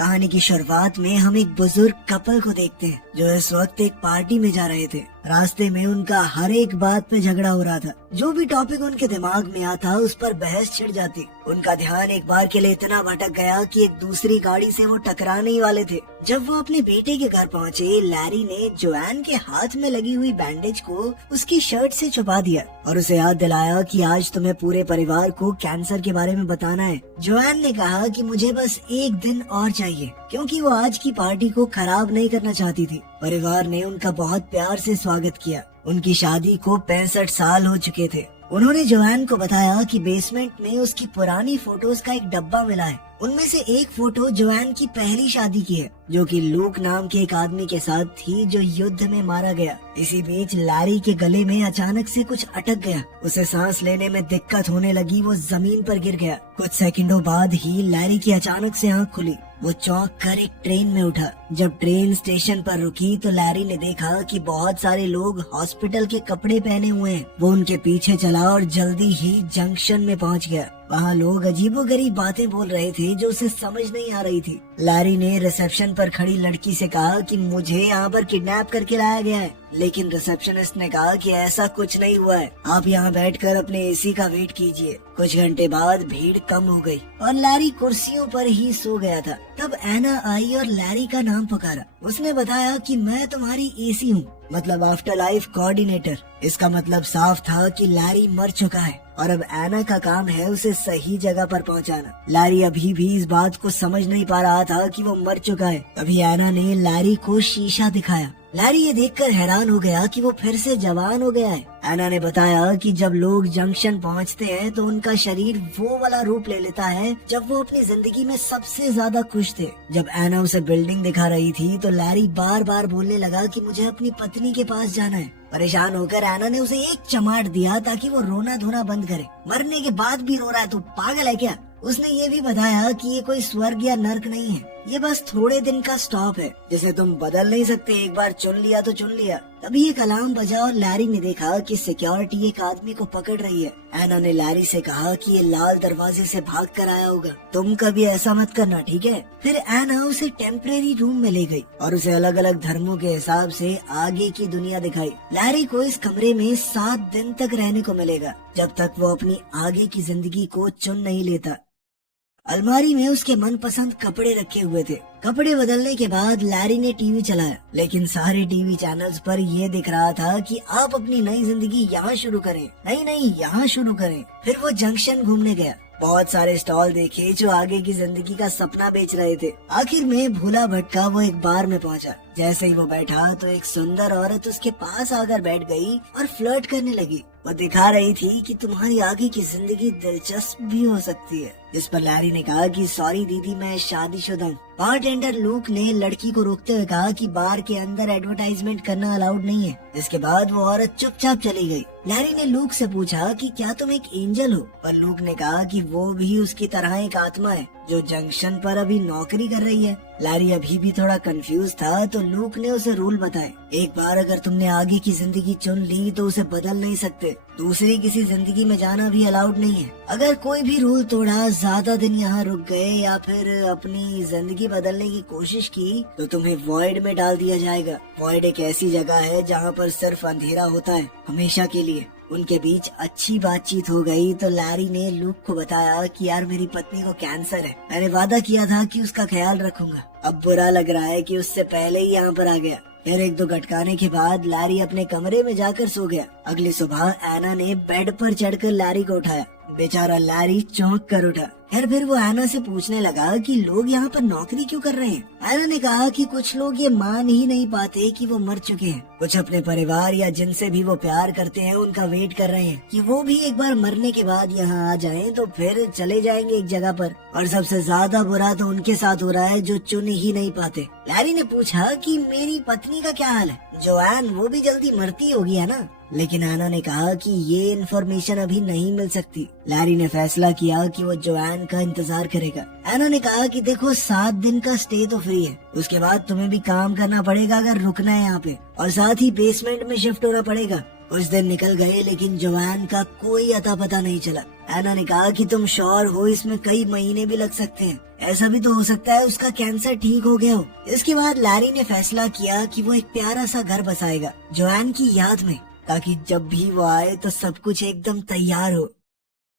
कहानी की शुरुआत में हम एक बुजुर्ग कपल को देखते हैं जो इस वक्त एक पार्टी में जा रहे थे। रास्ते में उनका हर एक बात पे झगड़ा हो रहा था। जो भी टॉपिक उनके दिमाग में आता उस पर बहस छिड़ जाती। उनका ध्यान एक बार के लिए इतना भटक गया कि एक दूसरी गाड़ी से वो टकराने ही वाले थे। जब वो अपने बेटे के घर पहुँचे, लैरी ने जोआन के हाथ में लगी हुई बैंडेज को उसकी शर्ट से छुपा दिया और उसे याद दिलाया कि आज तुम्हें पूरे परिवार को कैंसर के बारे में बताना है। जोआन ने कहा कि मुझे बस एक दिन और चाहिए, क्योंकि वो आज की पार्टी को खराब नहीं करना चाहती थी। परिवार ने उनका बहुत प्यार से स्वागत किया। उनकी शादी को 65 साल हो चुके थे। उन्होंने जोआन को बताया कि बेसमेंट में उसकी पुरानी फोटोज का एक डब्बा मिला है। उनमें से एक फोटो जोआन की पहली शादी की है, जो कि लूक नाम के एक आदमी के साथ थी जो युद्ध में मारा गया। इसी बीच लैरी के गले में अचानक से कुछ अटक गया। उसे सांस लेने में दिक्कत होने लगी। वो जमीन पर गिर गया। कुछ सेकंडों बाद ही लैरी की अचानक से आंख खुली। वो चौंक कर एक ट्रेन में उठा। जब ट्रेन स्टेशन पर रुकी तो लैरी ने देखा कि बहुत सारे लोग हॉस्पिटल के कपड़े पहने हुए हैं। वो उनके पीछे चला और जल्दी ही जंक्शन में पहुंच गया। वहाँ लोग अजीबोगरीब बातें बोल रहे थे जो उसे समझ नहीं आ रही थी। लैरी ने रिसेप्शन पर खड़ी लड़की से कहा कि मुझे यहाँ पर किडनैप करके लाया गया है, लेकिन रिसेप्शनिस्ट ने कहा कि ऐसा कुछ नहीं हुआ है। आप यहाँ बैठकर अपने एसी का वेट कीजिए। कुछ घंटे बाद भीड़ कम हो गई और लैरी कुर्सियों पर ही सो गया था। तब एना आई और लैरी का नाम पुकारा। उसने बताया कि मैं तुम्हारी एसी हूँ, मतलब आफ्टर लाइफ कोऑर्डिनेटर। इसका मतलब साफ था कि लैरी मर चुका है और अब एना का काम है उसे सही जगह पर पहुंचाना। लैरी अभी भी इस बात को समझ नहीं पा रहा था कि वो मर चुका है। तभी एना ने लैरी को शीशा दिखाया। लैरी ये देखकर हैरान हो गया कि वो फिर से जवान हो गया है। एना ने बताया कि जब लोग जंक्शन पहुंचते हैं तो उनका शरीर वो वाला रूप ले लेता है जब वो अपनी जिंदगी में सबसे ज्यादा खुश थे। जब एना उसे बिल्डिंग दिखा रही थी तो लैरी बार बार बोलने लगा कि मुझे अपनी पत्नी के पास जाना है। परेशान होकर एना ने उसे एक चमाट दिया ताकि वो रोना धोना बंद करे। मरने के बाद भी रो रहा है, तू पागल है क्या? उसने ये भी बताया कि ये कोई स्वर्ग या नर्क नहीं है, ये बस थोड़े दिन का स्टॉप है जिसे तुम बदल नहीं सकते। एक बार चुन लिया तो चुन लिया। तभी एक अलार्म बजा और लैरी ने देखा कि सिक्योरिटी एक आदमी को पकड़ रही है। एना ने लैरी से कहा कि ये लाल दरवाजे से भाग कर आया होगा, तुम कभी ऐसा मत करना, ठीक है? फिर एना उसे टेम्परेरी रूम में ले गई और उसे अलग अलग धर्मों के हिसाब से आगे की दुनिया दिखाई। लैरी को इस कमरे में 7 दिन तक रहने को मिलेगा, जब तक वो अपनी आगे की जिंदगी को चुन नहीं लेता। अलमारी में उसके मनपसंद कपड़े रखे हुए थे। कपड़े बदलने के बाद लैरी ने टीवी चलाया, लेकिन सारे टीवी चैनल्स पर ये दिख रहा था कि आप अपनी नई जिंदगी यहाँ शुरू करें, नहीं यहाँ शुरू करें। फिर वो जंक्शन घूमने गया। बहुत सारे स्टॉल देखे जो आगे की जिंदगी का सपना बेच रहे थे। आखिर में भूला भटका वो एक बार में पहुंचा। जैसे ही वो बैठा तो एक सुंदर औरत उसके पास आकर बैठ गई और फ्लर्ट करने लगी। वो दिखा रही थी कि तुम्हारी आगे की जिंदगी दिलचस्प भी हो सकती है। जिस पर लैरी ने कहा कि सॉरी दीदी, मैं शादीशुदा हूँ। बारटेंडर लूक ने लड़की को रोकते हुए कहा कि बार के अंदर एडवर्टाइजमेंट करना अलाउड नहीं है। इसके बाद वो औरत चुपचाप चली गई। लैरी ने लूक से पूछा कि क्या तुम एक एंजल हो, पर लूक ने कहा कि वो भी उसकी तरह एक आत्मा है जो जंक्शन पर अभी नौकरी कर रही है। लैरी अभी भी थोड़ा कंफ्यूज था तो लूक ने उसे रूल बताए। एक बार अगर तुमने आगे की जिंदगी चुन ली तो उसे बदल नहीं सकते। दूसरी किसी जिंदगी में जाना भी अलाउड नहीं है। अगर कोई भी रूल तोड़ा, ज्यादा दिन यहाँ रुक गए या फिर अपनी जिंदगी बदलने की कोशिश की तो तुम्हें वॉइड में डाल दिया जाएगा। वॉइड एक ऐसी जगह है जहाँ पर सिर्फ अंधेरा होता है, हमेशा के लिए। उनके बीच अच्छी बातचीत हो गई तो लैरी ने लूक को बताया कि यार मेरी पत्नी को कैंसर है, मैंने वादा किया था कि उसका ख्याल रखूंगा। अब बुरा लग रहा है कि उससे पहले ही यहाँ पर आ गया। फिर 1-2 गटकाने के बाद लैरी अपने कमरे में जाकर सो गया। अगली सुबह एना ने बेड पर चढ़कर लैरी को उठाया। बेचारा लैरी चौंक कर उठा। फिर वो एना से पूछने लगा कि लोग यहाँ पर नौकरी क्यों कर रहे हैं। एना ने कहा कि कुछ लोग ये मान ही नहीं पाते कि वो मर चुके हैं। कुछ अपने परिवार या जिनसे भी वो प्यार करते हैं उनका वेट कर रहे हैं कि वो भी एक बार मरने के बाद यहाँ आ जाएं तो फिर चले जाएंगे एक जगह पर। और सबसे ज्यादा बुरा तो उनके साथ हो रहा है जो चुन ही नहीं पाते। लैरी ने पूछा कि मेरी पत्नी का क्या हाल है? जोआन, वो भी जल्दी मरती होगी है ना? लेकिन एना ने कहा कि ये इन्फॉर्मेशन अभी नहीं मिल सकती। लैरी ने फैसला किया कि वो जोआन का इंतजार करेगा। एना ने कहा कि देखो 7 दिन का स्टे तो फ्री है, उसके बाद तुम्हें भी काम करना पड़ेगा अगर रुकना है यहाँ पे, और साथ ही बेसमेंट में शिफ्ट होना पड़ेगा। कुछ दिन निकल गए लेकिन जोआन का कोई अता पता नहीं चला। एना ने कहा कि तुम श्योर हो इसमें कई महीने भी लग सकते हैं। ऐसा भी तो हो सकता है उसका कैंसर ठीक हो गया हो। इसके बाद लैरी ने फैसला किया कि वो एक प्यारा सा घर बसाएगा जोआन की याद में, ताकि जब भी वो आए तो सब कुछ एकदम तैयार हो।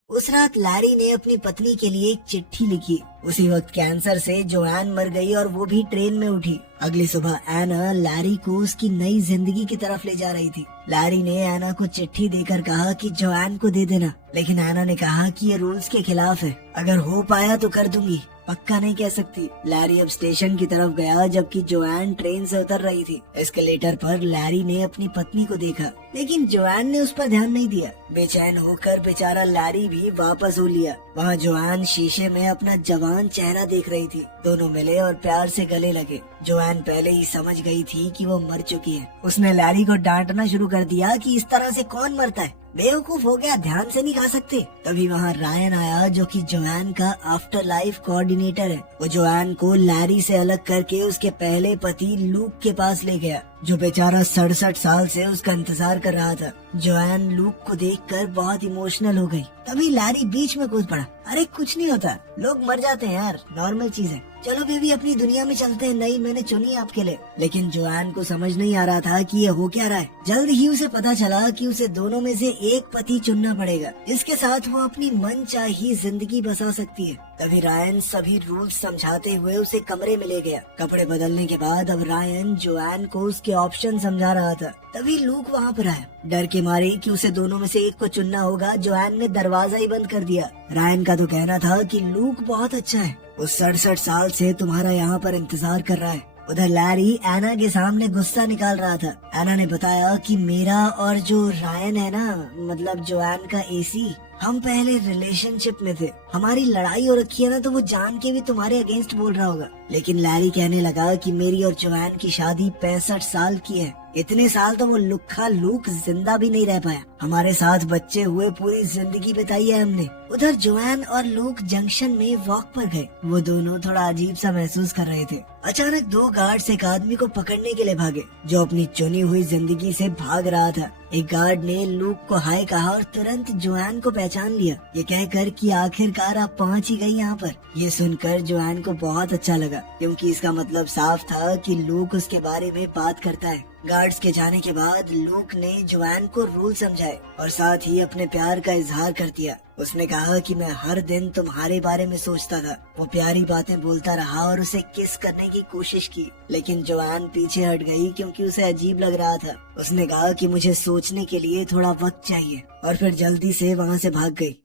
उस रात लैरी ने अपनी पत्नी के लिए एक चिट्ठी लिखी। उसी वक्त कैंसर से जोआन मर गई और वो भी ट्रेन में उठी। अगली सुबह एना लैरी को उसकी नई जिंदगी की तरफ ले जा रही थी। लैरी ने एना को चिट्ठी देकर कहा कि जोआन को दे देना, लेकिन एना ने कहा कि ये रूल्स के खिलाफ है, अगर हो पाया तो कर दूंगी, पक्का नहीं कह सकती। लैरी अब स्टेशन की तरफ गया जबकि जोआन ट्रेन से उतर रही थी। एस्केलेटर पर लैरी ने अपनी पत्नी को देखा, लेकिन जोआन ने उस पर ध्यान नहीं दिया। बेचैन होकर बेचारा लैरी भी वापस हो लिया। वहाँ जोआन शीशे में अपना जवान चेहरा देख रही थी। दोनों मिले और प्यार से गले लगे। जोआन पहले ही समझ गई थी कि वो मर चुकी है। उसने लैरी को डांटना शुरू कर दिया कि इस तरह से कौन मरता है, बेवकूफ हो गया, ध्यान से नहीं खा सकते। तभी वहाँ रायन आया जो कि जोआन का आफ्टर लाइफ कोऑर्डिनेटर है। वो जोआन को लैरी से अलग करके उसके पहले पति लूक के पास ले गया, जो बेचारा 67 साल से उसका इंतजार कर रहा था। जोआन लूक को देखकर बहुत इमोशनल हो गई। तभी लैरी बीच में कूद पड़ा। अरे कुछ नहीं होता, लोग मर जाते हैं यार, नॉर्मल चीज है, चलो बेबी अपनी दुनिया में चलते हैं, नई मैंने चुनी आपके लिए। लेकिन जोआन को समझ नहीं आ रहा था कि ये हो क्या रहा है। जल्द ही उसे पता चला कि उसे दोनों में से एक पति चुनना पड़ेगा, जिसके साथ वो अपनी मनचाही जिंदगी बसा सकती है। तभी रायन सभी रूल्स समझाते हुए उसे कमरे में ले गया। कपड़े बदलने के बाद अब रायन जोआन को उसके ऑप्शन समझा रहा था। तभी लूक वहाँ पर आया। डर के मारे कि उसे दोनों में से एक को चुनना होगा, जोआन ने दरवाजा ही बंद कर दिया। रायन का तो कहना था कि लूक बहुत अच्छा है, वो 67 साल से तुम्हारा यहाँ पर इंतजार कर रहा है। उधर लैरी एना के सामने गुस्सा निकाल रहा था। एना ने बताया कि मेरा और जो रायन है ना, मतलब जोआन का एसी, हम पहले रिलेशनशिप में थे, हमारी लड़ाई हो रखी है ना, तो वो जान के भी तुम्हारे अगेंस्ट बोल रहा होगा। लेकिन लैरी कहने लगा कि मेरी और जोआन की शादी 65 साल की है, इतने साल तो वो लुक्खा लूक जिंदा भी नहीं रह पाया, हमारे साथ बच्चे हुए, पूरी जिंदगी बिताई है हमने। उधर जोआन और लूक जंक्शन में वॉक पर गए। वो दोनों थोड़ा अजीब सा महसूस कर रहे थे। अचानक 2 गार्ड्स एक आदमी को पकड़ने के लिए भागे, जो अपनी चुनी हुई जिंदगी से भाग रहा था। एक गार्ड ने लूक को हाय कहा और तुरंत जोआन को पहचान लिया, ये कहकर कि आखिरकार आप पहुंच ही गई यहाँ पर। ये सुनकर जोआन को बहुत अच्छा लगा, क्योंकि इसका मतलब साफ था कि लूक उसके बारे में बात करता है। गार्ड्स के जाने के बाद लूक ने जोआन को रूल समझाए और साथ ही अपने प्यार का इजहार कर दिया। उसने कहा कि मैं हर दिन तुम्हारे बारे में सोचता था। वो प्यारी बातें बोलता रहा और उसे किस करने की कोशिश की, लेकिन जोआन पीछे हट गई क्योंकि उसे अजीब लग रहा था। उसने कहा कि मुझे सोचने के लिए थोड़ा वक्त चाहिए और फिर जल्दी से वहाँ से भाग गई।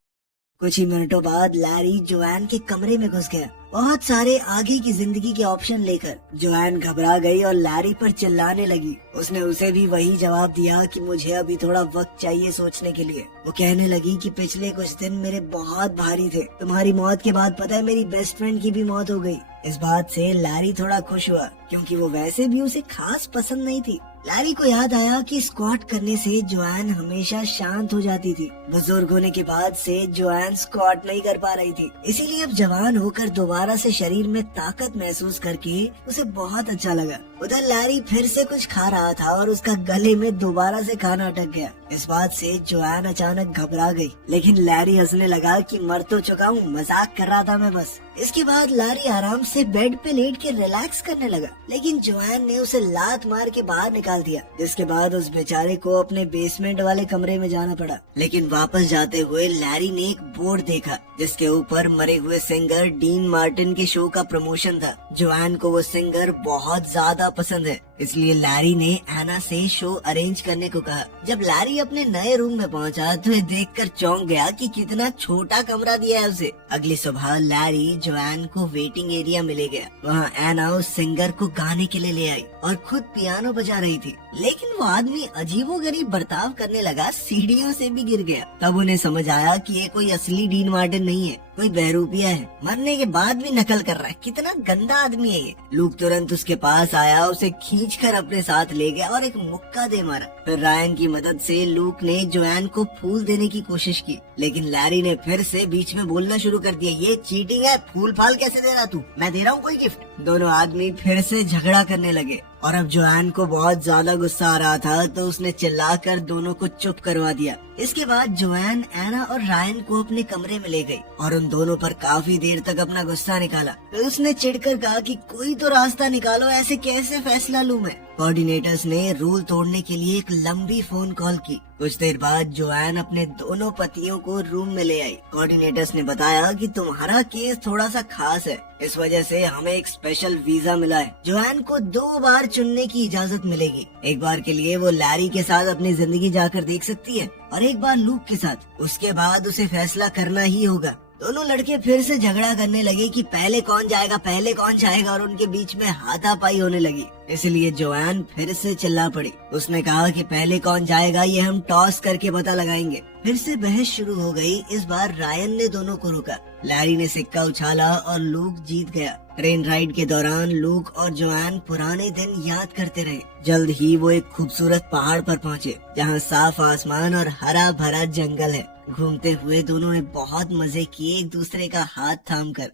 कुछ ही मिनटों बाद लैरी जोआन के कमरे में घुस गया, बहुत सारे आगे की जिंदगी के ऑप्शन लेकर। जोआन घबरा गई और लैरी पर चिल्लाने लगी। उसने उसे भी वही जवाब दिया कि मुझे अभी थोड़ा वक्त चाहिए सोचने के लिए। वो कहने लगी कि पिछले कुछ दिन मेरे बहुत भारी थे, तुम्हारी मौत के बाद पता है मेरी बेस्ट फ्रेंड की भी मौत हो गई। इस बात से लैरी थोड़ा खुश हुआ, क्योंकि वो वैसे भी उसे खास पसंद नहीं थी। लैरी को याद आया कि स्क्वाट करने से जोआन हमेशा शांत हो जाती थी। बुजुर्ग होने के बाद से जोआन स्क्वाट नहीं कर पा रही थी, इसीलिए अब जवान होकर दोबारा से शरीर में ताकत महसूस करके उसे बहुत अच्छा लगा। उधर लैरी फिर से कुछ खा रहा था और उसका गले में दोबारा से खाना अटक गया। इस बात से जोआन अचानक घबरा गई, लेकिन लैरी हंसने लगा कि मर तो चुका हूँ, मजाक कर रहा था मैं बस। इसके बाद लैरी आराम से बेड पे लेट के रिलैक्स करने लगा, लेकिन जोआन ने उसे लात मार के बाहर निकाल दिया, जिसके बाद उस बेचारे को अपने बेसमेंट वाले कमरे में जाना पड़ा। लेकिन वापस जाते हुए लैरी ने एक बोर्ड देखा, जिसके ऊपर मरे हुए सिंगर डीन मार्टिन के शो का प्रमोशन था। जोआन को वो सिंगर बहुत ज्यादा पसंद है, इसलिए लैरी ने एना से शो अरेंज करने को कहा। जब लैरी अपने नए रूम में पहुंचा तो ये देखकर चौंक गया कि कितना छोटा कमरा दिया है उसे। अगली सुबह लैरी जोआन को वेटिंग एरिया में ले गया। वहाँ एना उस सिंगर को गाने के लिए ले आई और खुद पियानो बजा रही थी, लेकिन वो आदमी अजीबोगरीब बर्ताव करने लगा, सीढ़ियों से भी गिर गया। तब उन्हें समझ आया कि ये कोई असली डीन मार्टिन नहीं है, कोई बहरूपिया है, मरने के बाद भी नकल कर रहा है, कितना गंदा आदमी है ये। लूक तुरंत उसके पास आया, उसे खींचकर अपने साथ ले गया और एक मुक्का दे मारा। फिर रायन की मदद से लूक ने जोआन को फूल देने की कोशिश की, लेकिन लैरी ने फिर से बीच में बोलना शुरू कर दिया, ये चीटिंग है, फूल फाल कैसे दे रहा तू, मैं दे रहा हूँ कोई गिफ्ट। दोनों आदमी फिर से झगड़ा करने लगे और अब जोआन को बहुत ज्यादा गुस्सा आ रहा था, तो उसने चिल्लाकर दोनों को चुप करवा दिया। इसके बाद जोआन एना और रायन को अपने कमरे में ले गई और उन दोनों पर काफी देर तक अपना गुस्सा निकाला। फिर उसने चिढ़कर कहा कि कोई तो रास्ता निकालो, ऐसे कैसे फैसला लूं मैं। कोऑर्डिनेटर्स ने रूल तोड़ने के लिए एक लंबी फोन कॉल की। कुछ देर बाद जोआन अपने दोनों पतियों को रूम में ले आई। कोऑर्डिनेटर्स ने बताया कि तुम्हारा केस थोड़ा सा खास है, इस वजह से हमें एक स्पेशल वीजा मिला है। जोआन को 2 बार चुनने की इजाजत मिलेगी। एक बार के लिए वो लैरी के साथ अपनी जिंदगी जाकर देख सकती है और एक बार लूक के साथ। उसके बाद उसे फैसला करना ही होगा। दोनों लड़के फिर से झगड़ा करने लगे कि पहले कौन जाएगा और उनके बीच में हाथापाई होने लगी। इसलिए जोआन फिर से चिल्ला पड़ी। उसने कहा कि पहले कौन जाएगा ये हम टॉस करके पता लगाएंगे। फिर से बहस शुरू हो गई। इस बार रायन ने दोनों को रोका। लैरी ने सिक्का उछाला और लूक जीत गया। ट्रेन राइड के दौरान लूक और जोआन पुराने दिन याद करते रहे। जल्द ही वो एक खूबसूरत पहाड़ पर पहुँचे जहाँ साफ आसमान और हरा भरा जंगल है। घूमते हुए दोनों ने बहुत मजे किए, एक दूसरे का हाथ थामकर।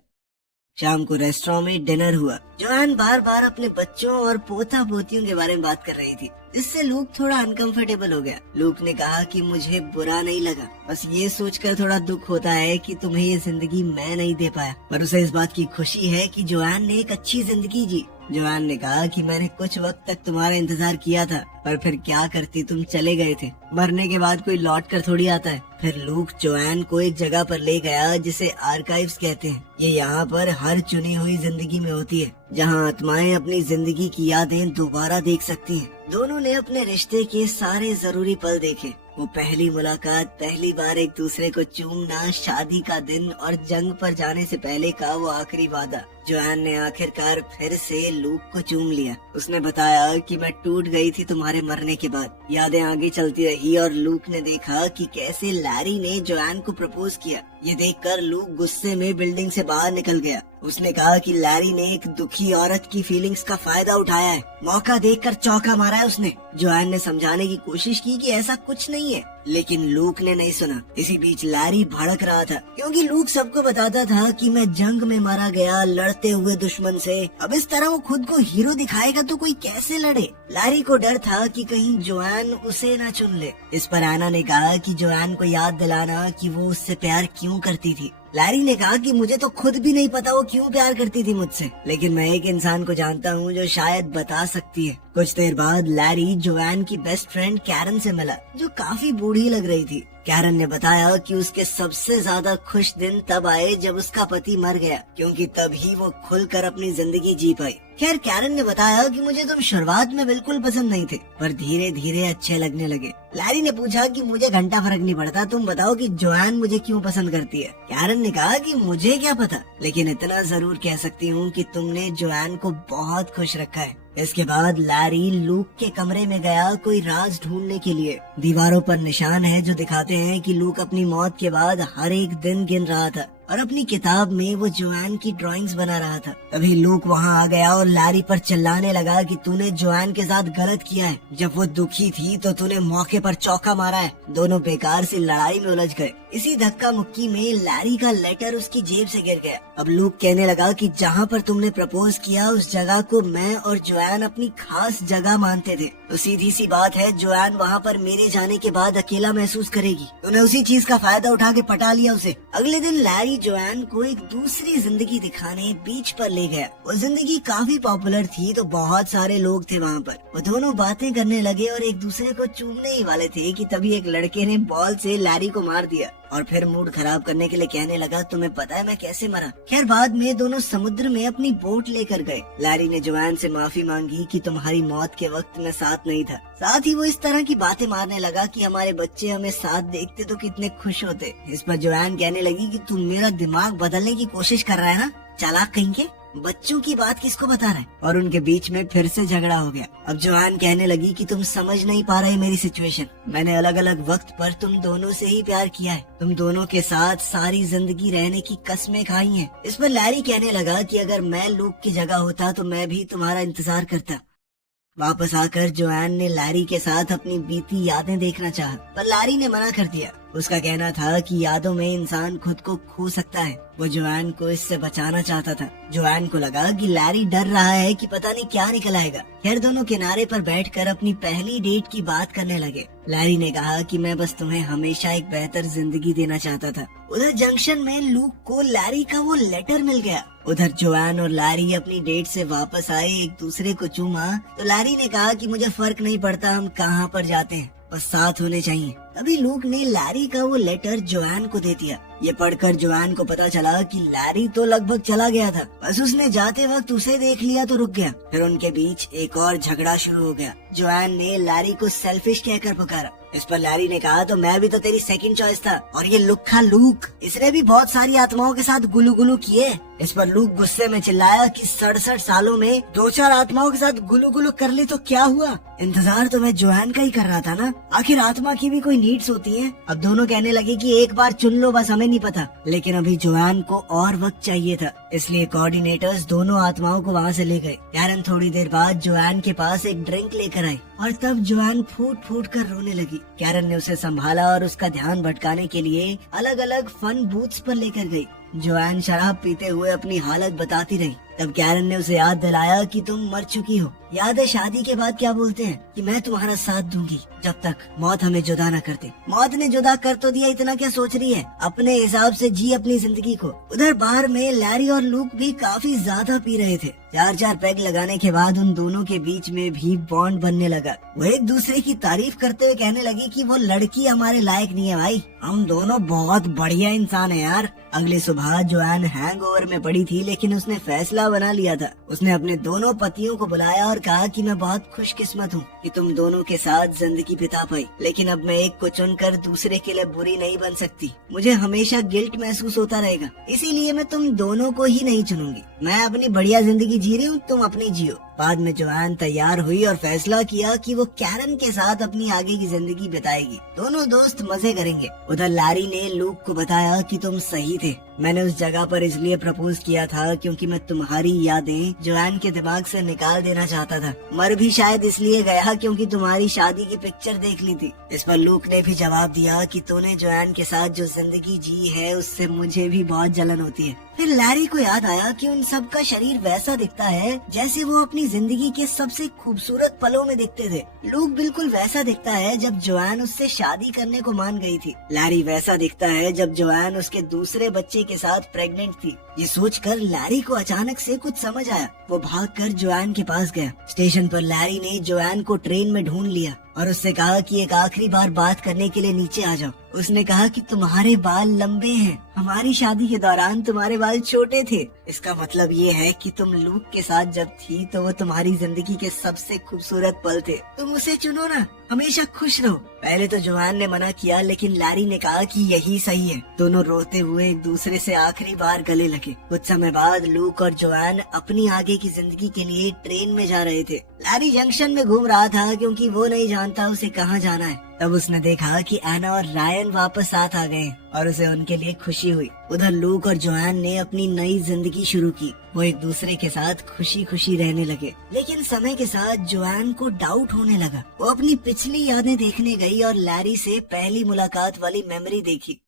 शाम को रेस्टोरेंट में डिनर हुआ। जोआन बार बार अपने बच्चों और पोता पोतियों के बारे में बात कर रही थी। इससे लूक थोड़ा अनकंफर्टेबल हो गया। लूक ने कहा कि मुझे बुरा नहीं लगा, बस ये सोचकर थोड़ा दुख होता है कि तुम्हें ये जिंदगी मैं नहीं दे पाया। पर उसे इस बात की खुशी है कि जोआन ने एक अच्छी जिंदगी जी। जोआन ने कहा कि मैंने कुछ वक्त तक तुम्हारा इंतजार किया था, पर फिर क्या करती, तुम चले गए थे। मरने के बाद कोई लौट कर थोड़ी आता है। फिर लूक जोआन को एक जगह पर ले गया जिसे आर्काइव्स कहते हैं। ये यहाँ पर हर चुनी हुई जिंदगी में होती है, जहाँ आत्माएं अपनी जिंदगी की यादें दोबारा देख सकती हैं। दोनों ने अपने रिश्ते के सारे जरूरी पल देखे। वो पहली मुलाकात, पहली बार एक दूसरे को चूमना, शादी का दिन और जंग पर जाने से पहले का वो आखिरी वादा। जोआन ने आखिरकार फिर से लूक को चूम लिया। उसने बताया कि मैं टूट गई थी तुम्हारे मरने के बाद। यादें आगे चलती रही और लूक ने देखा कि कैसे लैरी ने जोआन को प्रपोज किया। ये देखकर लूक गुस्से में बिल्डिंग से बाहर निकल गया। उसने कहा कि लैरी ने एक दुखी औरत की फीलिंग्स का फायदा उठाया है। मौका देखकर चौका मारा है उसने। जोआन ने समझाने की कोशिश की कि ऐसा कुछ नहीं है, लेकिन लूक ने नहीं सुना। इसी बीच लैरी भड़क रहा था, क्योंकि लूक सबको बताता था कि मैं जंग में मारा गया लड़ते हुए दुश्मन से। अब इस तरह वो खुद को हीरो दिखाएगा तो कोई कैसे लड़े। लैरी को डर था कि कहीं जोआन उसे न चुन ले। इस पर एना ने कहा कि जोआन को याद दिलाना कि वो उससे प्यार क्यों करती थी। लैरी ने कहा कि मुझे तो खुद भी नहीं पता वो क्यों प्यार करती थी मुझसे, लेकिन मैं एक इंसान को जानता हूँ जो शायद बता सकती है। कुछ देर बाद लैरी जोआन की बेस्ट फ्रेंड कैरन से मिला, जो काफी बूढ़ी लग रही थी। कैरन ने बताया कि उसके सबसे ज्यादा खुश दिन तब आए जब उसका पति मर गया, क्योंकि तभी वो खुलकर अपनी जिंदगी जी पाई। खैर, कैरन ने बताया कि मुझे तुम शुरुआत में बिल्कुल पसंद नहीं थे, पर धीरे धीरे अच्छे लगने लगे। लैरी ने पूछा कि मुझे घंटा फर्क नहीं पड़ता, तुम बताओ कि जोआन मुझे क्यों पसंद करती है। कैरन ने कहा कि मुझे क्या पता, लेकिन इतना जरूर कह सकती हूँ कि तुमने जोआन को बहुत खुश रखा है। इसके बाद लैरी लूक के कमरे में गया कोई राज ढूंढने के लिए। दीवारों पर निशान है जो दिखाते हैं कि लूक अपनी मौत के बाद हर एक दिन गिन रहा था और अपनी किताब में वो जोआन की ड्राइंग्स बना रहा था। तभी लूक वहाँ आ गया और लैरी पर चिल्लाने लगा कि तूने जोआन के साथ गलत किया है। जब वो दुखी थी तो तूने मौके पर चौका मारा है। दोनों बेकार सी लड़ाई में उलझ गए। इसी धक्का मुक्की में लैरी का लेटर उसकी जेब से गिर गया। अब लूक कहने लगा कि जहाँ पर तुमने प्रपोज किया उस जगह को मैं और जोआन अपनी खास जगह मानते थे, तो सीधी सी बात है जोआन वहाँ पर मेरे जाने के बाद अकेला महसूस करेगी। तूने उसी चीज का फायदा उठा के पटा लिया उसे। अगले दिन लैरी जोआन को एक दूसरी जिंदगी दिखाने बीच पर ले गया। वो जिंदगी काफी पॉपुलर थी, तो बहुत सारे लोग थे वहाँ पर। वो दोनों बातें करने लगे और एक दूसरे को चूमने ही वाले थे कि तभी एक लड़के ने बॉल से लैरी को मार दिया और फिर मूड खराब करने के लिए कहने लगा, तुम्हें पता है मैं कैसे मरा। खैर, बाद में दोनों समुद्र में अपनी बोट लेकर गए। लैरी ने जोआन से माफी मांगी कि तुम्हारी मौत के वक्त मैं साथ नहीं था। साथ ही वो इस तरह की बातें मारने लगा कि हमारे बच्चे हमें साथ देखते तो कितने खुश होते। इस पर जोआन कहने लगी कि तुम मेरा दिमाग बदलने की कोशिश कर रहा है ना, चालाक कहीं के। बच्चों की बात किसको बता रहे। और उनके बीच में फिर से झगड़ा हो गया। अब जोआन कहने लगी कि तुम समझ नहीं पा रहे मेरी सिचुएशन। मैंने अलग अलग वक्त पर तुम दोनों से ही प्यार किया है। तुम दोनों के साथ सारी जिंदगी रहने की कसमें खाई हैं। इस पर लैरी कहने लगा कि अगर मैं लूक की जगह होता तो मैं भी तुम्हारा इंतजार करता। वापस आकर जोआन ने लैरी के साथ अपनी बीती यादें देखना चाहा, पर लैरी ने मना कर दिया। उसका कहना था कि यादों में इंसान खुद को खो सकता है। वो जोआन को इससे बचाना चाहता था। जोआन को लगा कि लैरी डर रहा है कि पता नहीं क्या निकल आएगा। खैर दोनों किनारे पर बैठकर अपनी पहली डेट की बात करने लगे। लैरी ने कहा कि मैं बस तुम्हें हमेशा एक बेहतर जिंदगी देना चाहता था। उधर जंक्शन में लूक को लैरी का वो लेटर मिल गया। उधर जोआन और लैरी अपनी डेट से वापस आए, एक दूसरे को चूमा तो लैरी ने कहा कि मुझे फर्क नहीं पड़ता हम कहाँ पर जाते हैं, बस साथ होने चाहिए। तभी लूक ने लैरी का वो लेटर जोआन को दे दिया। ये पढ़कर जोआन को पता चला कि लैरी तो लगभग चला गया था, बस उसने जाते वक्त उसे देख लिया तो रुक गया। फिर उनके बीच एक और झगड़ा शुरू हो गया। जोआन ने लैरी को सेल्फिश कहकर पुकारा। इस पर लैरी ने कहा तो मैं भी तो तेरी सेकंड चॉइस था, और ये लुक्खा लूक इसने भी बहुत सारी आत्माओं के साथ गुलू गुलू किए। इस पर लूक गुस्से में चिल्लाया कि 67 सालों में 2-4 आत्माओं के साथ गुलू गुलू कर ली तो क्या हुआ, इंतजार तो मैं जोआन का ही कर रहा था ना, आखिर आत्मा की भी कोई नीड्स होती हैं। अब दोनों कहने लगे कि एक बार चुन लो, बस हमें नहीं पता। लेकिन अभी जोआन को और वक्त चाहिए था, इसलिए कोऑर्डिनेटर्स दोनों आत्माओं को वहाँ से ले गए। कैरन थोड़ी देर बाद जोआन के पास एक ड्रिंक लेकर आई और तब जोआन फूट फूट कर रोने लगी। कैरन ने उसे संभाला और उसका ध्यान भटकाने के लिए अलग अलग फन बूथ्स पर लेकर गई। जोआन शराब पीते हुए अपनी हालत बताती रही। तब कैरन ने उसे याद दिलाया कि तुम मर चुकी हो। याद है शादी के बाद क्या बोलते हैं कि मैं तुम्हारा साथ दूंगी जब तक मौत हमें जुदा न कर दे। मौत ने जुदा कर तो दिया, इतना क्या सोच रही है, अपने हिसाब से जी अपनी जिंदगी को। उधर बार में लैरी और लूक भी काफी ज्यादा पी रहे थे। 4-4 पैग लगाने के बाद उन दोनों के बीच में भी बॉन्ड बनने लगा। वो एक दूसरे की तारीफ करते हुए कहने लगी कि वो लड़की हमारे लायक नहीं है भाई, हम दोनों बहुत बढ़िया इंसान है यार। अगली सुबह जोआन हैंगओवर में पड़ी थी, लेकिन उसने फैसला बना लिया था। उसने अपने दोनों पतियों को बुलाया और कहा कि मैं बहुत खुशकिस्मत हूँ कि तुम दोनों के साथ जिंदगी बिता पाई, लेकिन अब मैं एक को चुनकर दूसरे के लिए बुरी नहीं बन सकती। मुझे हमेशा गिल्ट महसूस होता रहेगा, इसीलिए मैं तुम दोनों को ही नहीं चुनूंगी। मैं अपनी बढ़िया जिंदगी जी रही हूँ, तुम अपनी जियो। बाद में जोआन तैयार हुई और फैसला किया कि वो कैरन के साथ अपनी आगे की जिंदगी बिताएगी। दोनों दोस्त मजे करेंगे। उधर लैरी ने लूक को बताया कि तुम सही थे, मैंने उस जगह पर इसलिए प्रपोज किया था क्योंकि मैं तुम्हारी यादें जोआन के दिमाग से निकाल देना चाहता था। मर भी शायद इसलिए गया क्योंकि तुम्हारी शादी की पिक्चर देख ली थी। इस पर लूक ने भी जवाब दिया कि तूने जोआन के साथ जो जिंदगी जी है उससे मुझे भी बहुत जलन होती है। फिर लैरी को याद आया कि उन सब का शरीर वैसा दिखता है जैसे वो अपनी जिंदगी के सबसे खूबसूरत पलों में दिखते थे। लूक बिल्कुल वैसा दिखता है जब जोआन उससे शादी करने को मान गई थी। लैरी वैसा दिखता है जब जोआन उसके दूसरे बच्चे के साथ प्रेग्नेंट थी। ये सोचकर लैरी को अचानक से कुछ समझ आया। वो भागकर जोआन के पास गया। स्टेशन पर लैरी ने जोआन को ट्रेन में ढूंढ लिया और उससे कहा कि एक आखिरी बार बात करने के लिए नीचे आ जाओ। उसने कहा कि तुम्हारे बाल लंबे हैं, हमारी शादी के दौरान तुम्हारे बाल छोटे थे। इसका मतलब ये है कि तुम लूक के साथ जब थी तो वो तुम्हारी जिंदगी के सबसे खूबसूरत पल थे। तुम उसे चुनो ना, हमेशा खुश रहो। पहले तो जोआन ने मना किया, लेकिन लैरी ने कहा कि यही सही है। दोनों रोते हुए एक दूसरे से आखिरी बार गले लगे। कुछ समय बाद लूक और जोआन अपनी आगे की जिंदगी के लिए ट्रेन में जा रहे थे। लैरी जंक्शन में घूम रहा था क्योंकि वो नहीं जानता उसे कहाँ जाना है। तब उसने देखा कि एना और रायन वापस साथ आ गए और उसे उनके लिए खुशी हुई। उधर लूक और जोआन ने अपनी नई जिंदगी शुरू की। वो एक दूसरे के साथ खुशी खुशी रहने लगे। लेकिन समय के साथ जोआन को डाउट होने लगा। वो अपनी पिछली यादें देखने गई और लैरी से पहली मुलाकात वाली मेमोरी देखी।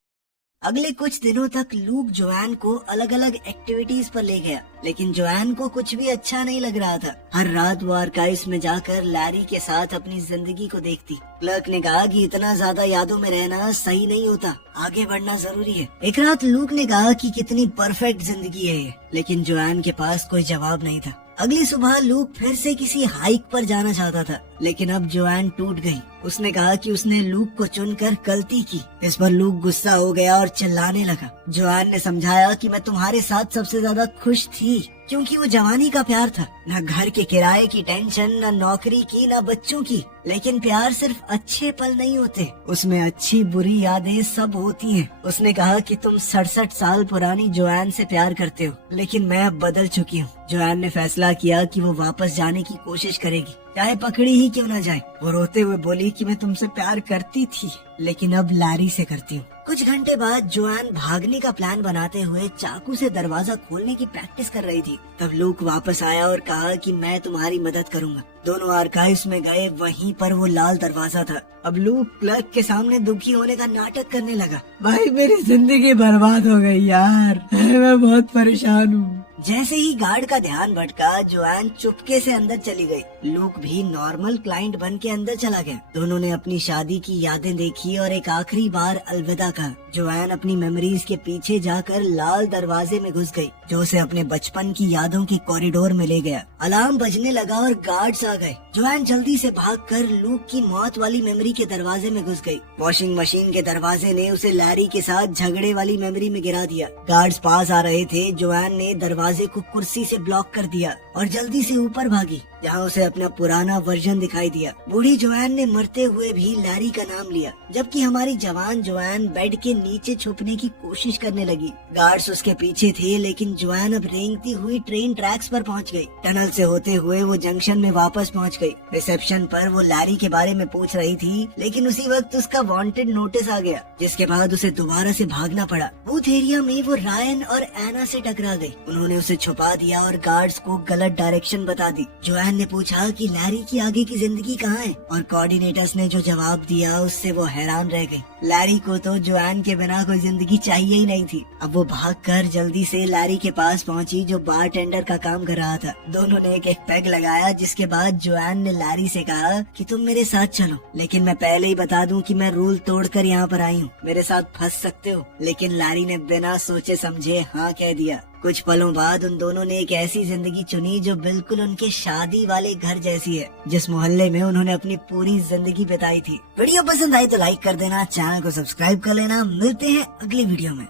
अगले कुछ दिनों तक लूक जोआन को अलग अलग एक्टिविटीज पर ले गया, लेकिन जोआन को कुछ भी अच्छा नहीं लग रहा था। हर रात वो आर्काइव्स में जाकर लैरी के साथ अपनी जिंदगी को देखती। क्लर्क ने कहा कि इतना ज्यादा यादों में रहना सही नहीं होता, आगे बढ़ना जरूरी है। एक रात लूक ने कहा कि कितनी परफेक्ट जिंदगी है ये, लेकिन जोआन के पास कोई जवाब नहीं था। अगली सुबह लूक फिर से किसी हाइक पर जाना चाहता था, लेकिन अब जोआन टूट गई। उसने कहा कि उसने लूक को चुनकर गलती की। इस पर लूक गुस्सा हो गया और चिल्लाने लगा। जोआन ने समझाया कि मैं तुम्हारे साथ सबसे ज्यादा खुश थी क्योंकि वो जवानी का प्यार था, न घर के किराए की टेंशन, न नौकरी की, न बच्चों की। लेकिन प्यार सिर्फ अच्छे पल नहीं होते, उसमें अच्छी बुरी यादें सब होती हैं। उसने कहा कि तुम 67 साल पुरानी जोआन से प्यार करते हो, लेकिन मैं अब बदल चुकी हूँ। जोआन ने फैसला किया कि वो वापस जाने की कोशिश करेगी, चाहे पकड़ी ही क्यों न जाए। वो रोते हुए बोली कि मैं तुमसे प्यार करती थी, लेकिन अब लैरी से करती हूँ। कुछ घंटे बाद जोआन भागने का प्लान बनाते हुए चाकू से दरवाजा खोलने की प्रैक्टिस कर रही थी। तब लूक वापस आया और कहा कि मैं तुम्हारी मदद करूंगा। दोनों आर्काइव्स में गए, वहीं पर वो लाल दरवाजा था। अब लूक क्लर्क के सामने दुखी होने का नाटक करने लगा। भाई मेरी जिंदगी बर्बाद हो गई यार, मैं बहुत परेशान हूँ। जैसे ही गार्ड का ध्यान भटका, जोआन चुपके से अंदर चली गई। लूक भी नॉर्मल क्लाइंट बन के अंदर चला गया। दोनों ने अपनी शादी की यादें देखी और एक आखिरी बार अलविदा कहा। जोआन अपनी मेमोरीज के पीछे जाकर लाल दरवाजे में घुस गई, जो उसे अपने बचपन की यादों के कॉरिडोर में ले गया। अलार्म बजने लगा और गार्ड्स आ गए। जोआन जल्दी से भागकर लूक की मौत वाली मेमोरी के दरवाजे में घुस गई। वॉशिंग मशीन के दरवाजे ने उसे लैरी के साथ झगड़े वाली मेमोरी में गिरा दिया। गार्ड्स पास आ रहे थे। जोआन ने दरवाजे को कुर्सी से ब्लॉक कर दिया और जल्दी से ऊपर भागी, जहाँ उसे अपना पुराना वर्जन दिखाई दिया। बूढ़ी जोआन ने मरते हुए भी लैरी का नाम लिया, जबकि हमारी जवान जोआन बेड के नीचे छुपने की कोशिश करने लगी। गार्ड्स उसके पीछे थे, लेकिन जोआन अब रेंगती हुई ट्रेन ट्रैक्स पर पहुंच गई। टनल से होते हुए वो जंक्शन में वापस पहुंच गई। रिसेप्शन पर वो लैरी के बारे में पूछ रही थी, लेकिन उसी वक्त उसका वांटेड नोटिस आ गया, जिसके बाद उसे दोबारा से भागना पड़ा। बूथ एरिया में वो रायन और एना से टकरा गई। उन्होंने उसे छुपा दिया और गार्ड्स को गलत डायरेक्शन बता दी। जोआन ने पूछा कि लैरी की आगे की जिंदगी कहाँ है, और कोऑर्डिनेटर्स ने जो जवाब दिया उससे वो हैरान रह गई। लैरी को तो जोआन के बिना कोई जिंदगी चाहिए ही नहीं थी। अब वो भागकर जल्दी से लैरी के पास पहुंची, जो बारटेंडर का काम कर रहा था। दोनों ने एक पैग लगाया, जिसके बाद जोआन ने लैरी से कहा कि तुम मेरे साथ चलो, लेकिन मैं पहले ही बता दूं कि मैं रूल तोड़कर यहाँ पर आई हूँ, मेरे साथ फंस सकते हो। लेकिन लैरी ने बिना सोचे समझे हाँ कह दिया। कुछ पलों बाद उन दोनों ने एक ऐसी जिंदगी चुनी जो बिल्कुल उनके शादी वाले घर जैसी है, जिस मोहल्ले में उन्होंने अपनी पूरी जिंदगी बिताई थी। वीडियो पसंद आई तो लाइक कर देना, चैनल को सब्सक्राइब कर लेना। मिलते हैं अगली वीडियो में।